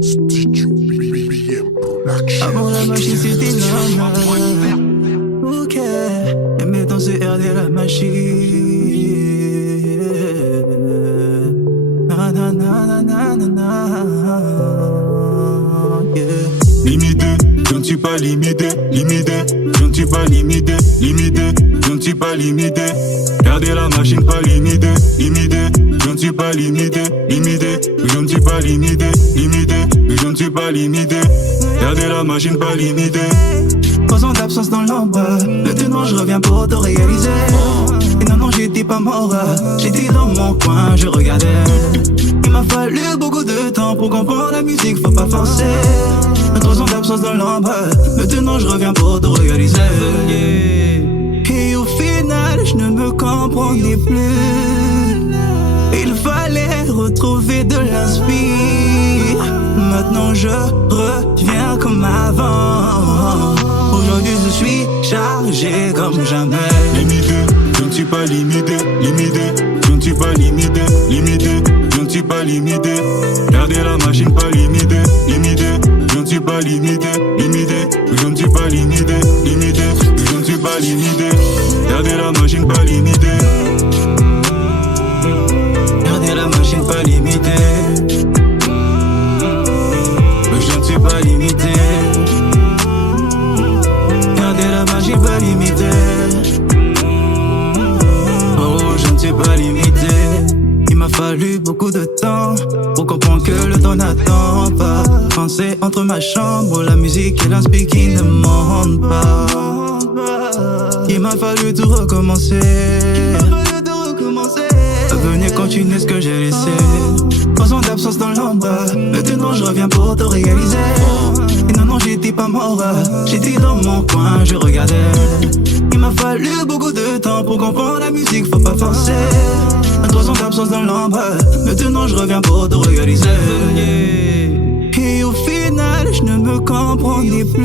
Studio BBM Production. Avant la machine c'était normal. Ok, mais dans ce RD la machine. Na na na na na na. Yeah. Limité, je ne suis pas limité, limité, je ne suis pas limité, limité, je ne suis pas limité. Gardez la machine pas limitée, limité, je ne suis pas limité, limité, je ne suis pas limité, limité, je ne suis pas limité. Gardez la machine pas limitée. 3 ans d'absence dans l'ombre. Maintenant je reviens pour te réaliser. Et non, j'étais pas mort. J'étais dans mon coin, je regardais. Il m'a fallu beaucoup de temps pour comprendre la musique, faut pas forcer. 3 ans d'absence dans l'ombre. Maintenant je reviens pour te réaliser. Et au final, je ne me comprenais plus. Il fallait retrouver de l'inspire. Maintenant je reviens comme avant. Aujourd'hui je suis chargé comme jamais. Limité, je ne suis pas limité, limité, je ne suis pas limité, limité, je ne suis pas limité. Gardez la machine pas limitée, limité, je ne suis pas limité, limité, je ne suis pas limité, limité, je ne suis pas limité. Gardez la machine pas limitée. Gardez la machine pas limitée. Je ne suis pas limité. Gardez la machine pas limitée. Oh, je ne suis pas limité. Il m'a fallu beaucoup de temps pour comprendre que le temps n'attend pas. Penser entre ma chambre, la musique et l'inspi qui ne monte pas. Il m'a fallu tout recommencer. Venez continuer ce que j'ai laissé. 3 ans d'absence dans l'ombre. Maintenant je reviens pour te réaliser. Et non, j'étais pas mort. J'étais dans mon coin, je regardais. Il m'a fallu beaucoup de temps pour comprendre la musique, faut pas forcer. 3 ans d'absence dans l'ombre. Maintenant je reviens pour te réaliser. Et au final, je ne me comprenais plus.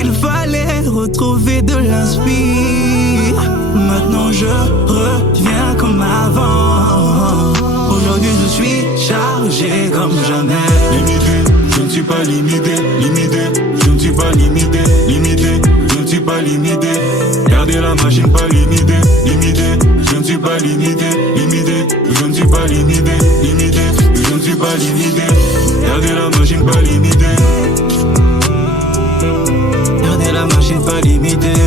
Il fallait retrouver de l'inspire. Maintenant je reviens comme avant. Aujourd'hui je suis chargé comme jamais. Limité, je ne suis pas limité, limité, je ne suis pas limité, limité, je ne suis pas limité. Gardez la machine pas limitée, limité, je ne suis pas limité, limité, je ne suis pas limité, limité, je ne suis pas limité. Gardez la machine pas limitée. Gardez la machine pas limitée.